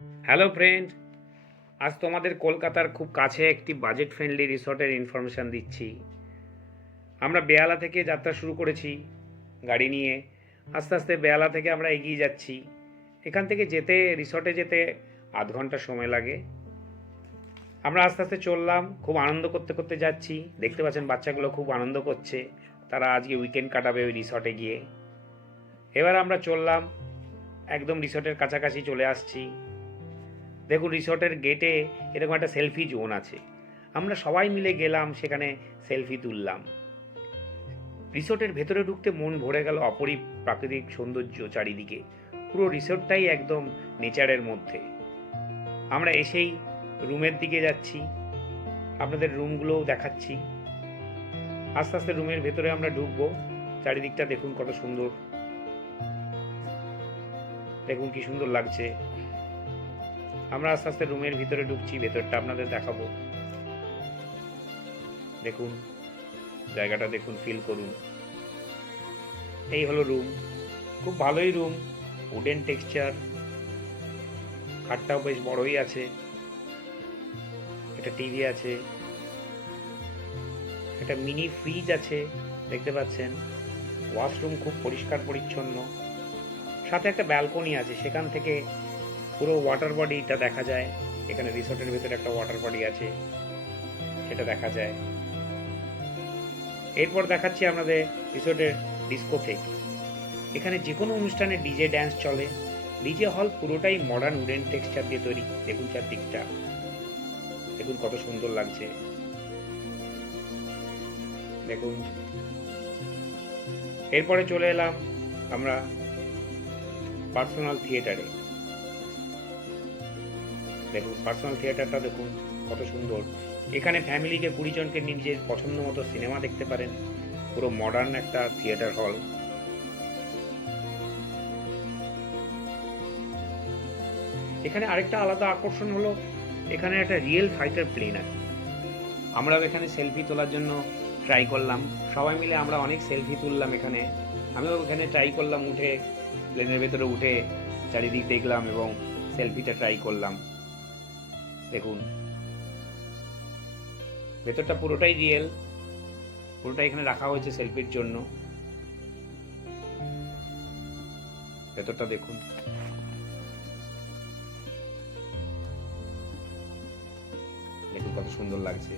Hello friend, আজ তোমাদের কলকাতার খুব কাছে একটি বাজেট ফ্রেন্ডলি রিসর্টের ইনফরমেশান দিচ্ছি। আমরা বেহালা থেকে যাত্রা শুরু করেছি গাড়ি নিয়ে। আস্তে আস্তে বেহালা থেকে আমরা এগিয়ে যাচ্ছি। এখান থেকে যেতে রিসর্টে যেতে আধ ঘন্টা সময় লাগে। আমরা আস্তে আস্তে চললাম, খুব আনন্দ করতে করতে যাচ্ছি। দেখতে পাচ্ছেন বাচ্চাগুলো খুব আনন্দ করছে, তারা আজকে উইকেন্ড কাটাবে ওই রিসর্টে গিয়ে। এবার আমরা চললাম, একদম রিসর্টের কাছাকাছি চলে আসছি। দেখুন রিসর্টের গেটে এরকম একটা সেলফি জোন আছে। আমরা সবাই মিলে গেলাম, সেখানে সেলফি তুললাম। রিসর্টের ভেতরে ঢুকতে মন ভরে গেল অপরূপ প্রাকৃতিক সৌন্দর্য চারিদিকে। পুরো রিসর্টটাই একদম নেচারের মধ্যে। আমরা এসেই রুমের দিকে যাচ্ছি, আপনাদের রুমগুলোও দেখাচ্ছি। আস্তে আস্তে রুমের ভেতরে আমরা ঢুকবো। চারিদিকটা দেখুন কত সুন্দর, দেখুন কি সুন্দর লাগছে। আমরা আস্তে আস্তে রুমের ভিতরে ঢুকছি, ভেতরটা আপনাদের দেখাবো। দেখুন জায়গাটা, দেখুন, ফিল করুন। এই হলো রুম, খুব ভালোই রুম, উডেন টেক্সচার, খাটটাও বেশ বড়ই আছে, একটা টিভি আছে, একটা মিনি ফ্রিজ আছে দেখতে পাচ্ছেন। ওয়াশরুম খুব পরিষ্কার পরিচ্ছন্ন, সাথে একটা ব্যালকনি আছে, সেখান থেকে পুরো ওয়াটার বডিটা দেখা যায়। এখানে রিসর্টের ভেতরে একটা ওয়াটার বডি আছে, সেটা দেখা যায়। এরপর দেখাচ্ছি আমাদের রিসোর্টের ডিস্কোথেক। এখানে যে কোনো অনুষ্ঠানে ডিজে ড্যান্স চলে। ডিজে হল পুরোটাই মডার্ন উডেন টেক্সচার দিয়ে তৈরি। দেখুন চারদিকটা, দেখুন কত সুন্দর লাগছে। দেখুন, এরপরে চলে এলাম আমরা পার্সোনাল থিয়েটারে। দেখুন পার্সোনাল থিয়েটারটা দেখুন কত সুন্দর। এখানে ফ্যামিলিকে 20 জনকে নিজের পছন্দ মতো সিনেমা দেখতে পারেন। পুরো মডার্ন একটা থিয়েটার হল। এখানে আরেকটা আলাদা আকর্ষণ হলো, এখানে একটা রিয়েল ফাইটার প্লেন আছে। আমরাও এখানে সেলফি তোলার জন্য ট্রাই করলাম। সবাই মিলে আমরা অনেক সেলফি তুললাম এখানে। আমিও এখানে ট্রাই করলাম, উঠে প্লেনের ভেতরে উঠে চারিদিক দেখলাম এবং সেলফিটা ট্রাই করলাম। দেখুন ভেতরটা পুরোটাই রিয়েল, পুরোটা এখানে রাখা হয়েছে সেলফির জন্য। ভেতরটা দেখুন, দেখুন কত সুন্দর লাগছে।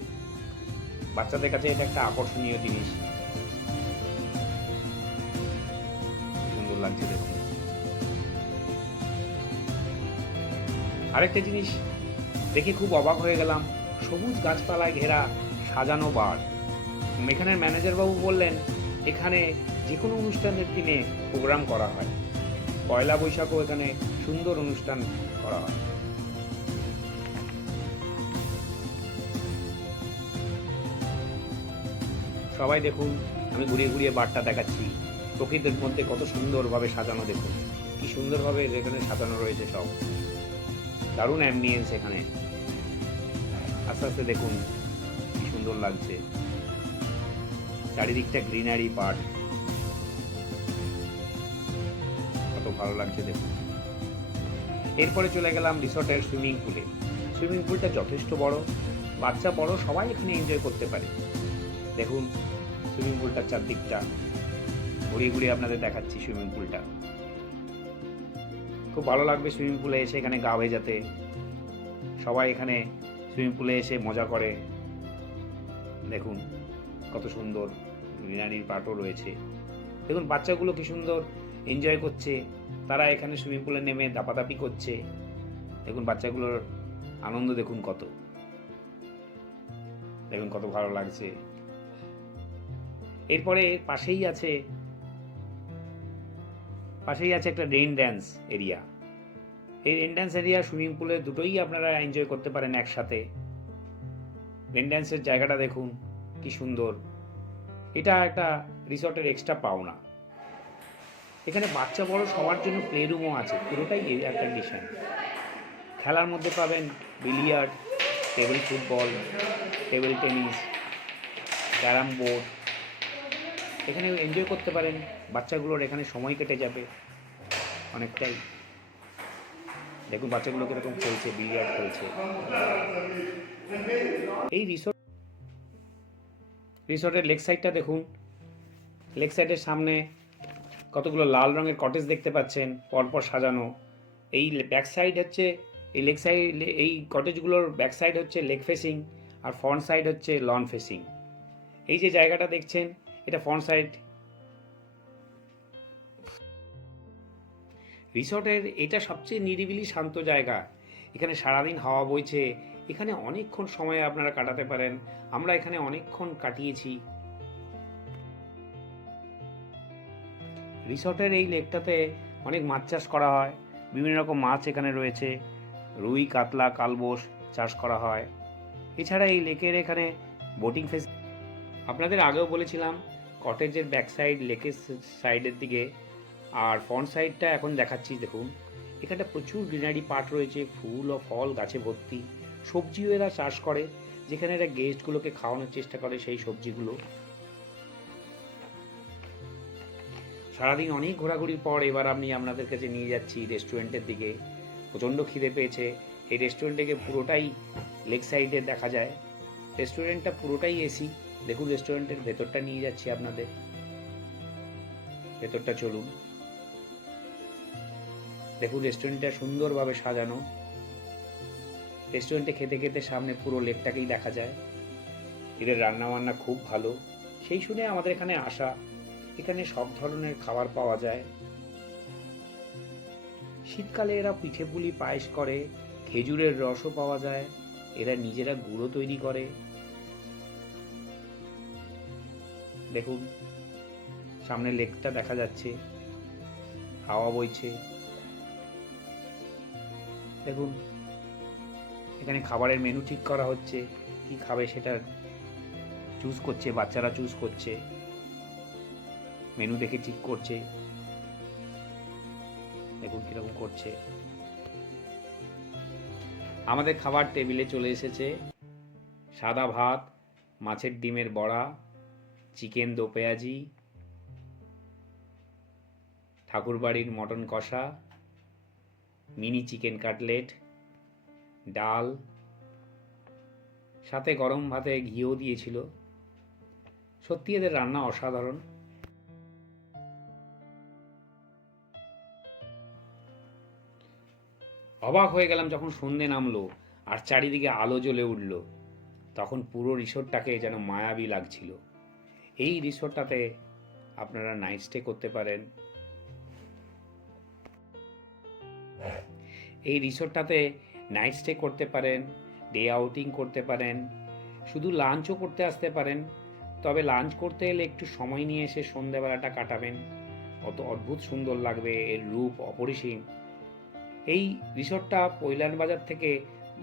বাচ্চাদের কাছে এটা একটা আকর্ষণীয় জিনিস, সুন্দর লাগছে দেখুন। আরেকটা জিনিস দেখে খুব অবাক হয়ে গেলাম, সবুজ গাছপালায় ঘেরা সাজানো বার। এখানের ম্যানেজার বাবু বললেন এখানে যে কোনো অনুষ্ঠানের দিনে প্রোগ্রাম করা হয়। পয়লা বৈশাখও এখানে সুন্দর অনুষ্ঠান করা হয়। সবাই দেখুন, আমি ঘুরিয়ে ঘুরিয়ে বারটা দেখাচ্ছি। প্রকৃতির মধ্যে কত সুন্দরভাবে সাজানো, দেখুন কি সুন্দরভাবে এখানে সাজানো রয়েছে সব। দারুণ অ্যাম্বিয়েন্স এখানে। আস্তে আস্তে দেখুন কি সুন্দর লাগছে, চারিদিকটা গ্রিনারি পার্ক, কত ভালো লাগছে দেখুন। এরপরে চলে গেলাম রিসর্টের সুইমিং পুলে। সুইমিং পুলটা যথেষ্ট বড়, বাচ্চা বড় সবাই এখানে এনজয় করতে পারে। দেখুন সুইমিং পুলটার চারদিকটা ঘুরিয়ে ঘুরিয়ে আপনাদের দেখাচ্ছি। সুইমিং পুলটা খুব ভালো লাগবে সুইমিং পুলে এসে এখানে গা ভেজাতে। সবাই এখানে সুইমিং পুলে এসে মজা করে। দেখুন কত সুন্দর গ্রিনারির পার্কও রয়েছে। দেখুন বাচ্চাগুলো কি সুন্দর এনজয় করছে, তারা এখানে সুইমিং পুলে নেমে দাপাদাপি করছে। দেখুন বাচ্চাগুলোর আনন্দ দেখুন কত, দেখুন কত ভালো লাগছে। এরপরে পাশেই আছে একটা রেইন ড্যান্স এরিয়া। এই রেইন ড্যান্স এরিয়া সুইমিং পুলে দুটোই আপনারা এনজয় করতে পারেন একসাথে। রেইন ড্যান্সের জায়গাটা দেখুন কি সুন্দর। এটা একটা রিসর্টের এক্সট্রা পাওনা। এখানে বাচ্চা বড় সবার জন্য প্লে রুমও আছে, পুরোটাই এয়ার কন্ডিশন। খেলার মধ্যে পাবেন billiard, table football, table tennis, carrom board. এখানে এনজয় করতে পারেন, বাচ্চাগুলোর এখানে সময় কেটে যাবে অনেকটাই। দেখুন বাচ্চাগুলো কিরকম খেলছে, বিলিয়ার্ড খেলছে। এই রিসর্টের লেক সাইডটা দেখুন। লেক সাইডের সামনে কতগুলো লাল রঙের কটেজ দেখতে পাচ্ছেন পরপর সাজানো। এই ব্যাক সাইড হচ্ছে এই লেক সাইড, এই কটেজগুলোর ব্যাক সাইড হচ্ছে লেক ফেসিং, আর ফ্রন্ট সাইড হচ্ছে লন ফেসিং। এই যে জায়গাটা দেখছেন এটা ফ্রন্ট সাইড। রিসর্টের এটা সবচেয়ে নিরিবিলি শান্ত জায়গা। এখানে সারাদিন হাওয়া বইছে, এখানে অনেকক্ষণ সময় আপনারা কাটাতে পারেন। আমরা এখানে অনেকক্ষণ কাটিয়েছি। রিসর্টের এই লেকটাতে অনেক মাছ চাষ করা হয়। বিভিন্ন রকম মাছ এখানে রয়েছে, রুই, কাতলা, কালবোস চাষ করা হয়। এছাড়া এই লেকের এখানে বোটিং আপনাদের আগেও বলেছিলাম কটেজের ব্যাক সাইড লেকের সাইডের দিকে, আর ফ্রন্ট সাইডটা এখন দেখাচ্ছি। দেখুন এখানটা প্রচুর গ্রিনারি পার্ট রয়েছে, ফুল ও ফল গাছে ভর্তি। সবজিও এরা চাষ করে, যেখানে এরা গেস্টগুলোকে খাওয়ানোর চেষ্টা করে সেই সবজিগুলো। সারাদিন অনেক ঘোরাঘুরির পর এবার আমি আপনাদের কাছে নিয়ে যাচ্ছি রেস্টুরেন্টের দিকে। প্রচণ্ড খিদে পেয়েছে। এই রেস্টুরেন্ট থেকে পুরোটাই লেক সাইডে দেখা যায়। রেস্টুরেন্টটা পুরোটাই এসি। দেখুন রেস্টুরেন্টের ভেতরটা নিয়ে যাচ্ছি আপনাদের, ভেতরটা চলুন। দেখুন রেস্টুরেন্টটা সুন্দরভাবে সাজানো। রেস্টুরেন্টে খেতে খেতে সামনে পুরো লেকটাকেই দেখা যায়। এদের রান্নাবান্না খুব ভালো, সেই শুনে আমাদের এখানে আসা। এখানে সব ধরনের খাবার পাওয়া যায়। শীতকালে এরা পিঠে পুলি পায়েস করে, খেজুরের রসও পাওয়া যায়। এরা নিজেরা গুঁড়ো তৈরি করে। দেখুন সামনে লেকটা দেখা যাচ্ছে, হাওয়া বইছে। দেখুন এখানে খাবারের মেনু ঠিক করা হচ্ছে, কি খাবে সেটা চুজ করছে, বাচ্চারা চুজ করছে, মেনু দেখে ঠিক করছে। দেখুন কিরকম করছে। আমাদের খাবার টেবিলে চলে এসেছে সাদা ভাত, মাছের ডিমের বড়া, চিকেন দো পেঁয়াজি, ঠাকুরবাড়ির মটন কষা, মিনি চিকেন কাটলেট, ডাল, সাথে গরম ভাতে ঘিও দিয়েছিল। সত্যি এদের রান্না অসাধারণ। অবাক হয়ে গেলাম যখন সন্ধে নামলো আর চারিদিকে আলো জ্বলে উঠল। তখন পুরো রিসোর্টটাকে যেন মায়াবী লাগছিল। এই রিসোর্টটাতে আপনারা নাইট স্টে করতে পারেন। এই রিসোর্টটাতে নাইট স্টে করতে পারেন, ডে আউটিং করতে পারেন, শুধু লাঞ্চও করতে আসতে পারেন। তবে লাঞ্চ করতে এলে একটু সময় নিয়ে এসে সন্ধ্যাবেলাটা কাটাবেন। অত অদ্ভুত সুন্দর লাগবে, এর রূপ অপরিসীম। এই রিসোর্টটা পৈলান বাজার থেকে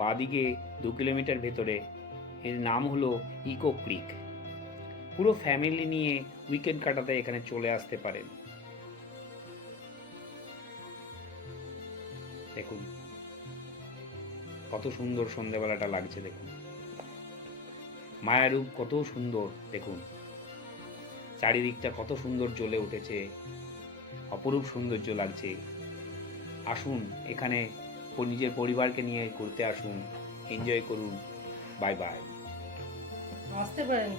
বাদিকে 2 কিলোমিটার ভেতরে। এর নাম হলো ইকো ক্রিক। পুরো ফ্যামিলি নিয়ে উইকেন্ড কাটাতে এখানে চলে আসতে পারেন। দেখুন কত সুন্দর সন্ধ্যাবেলাটা লাগছে। দেখুন মায়ারূপ কত সুন্দর। দেখুন চারিদিকটা কত সুন্দর জ্বলে উঠেছে, অপরূপ সৌন্দর্য লাগছে। আসুন এখানে নিজের পরিবারকে নিয়ে ঘুরতে আসুন, এনজয় করুন। Bye bye. আসতে পারেন।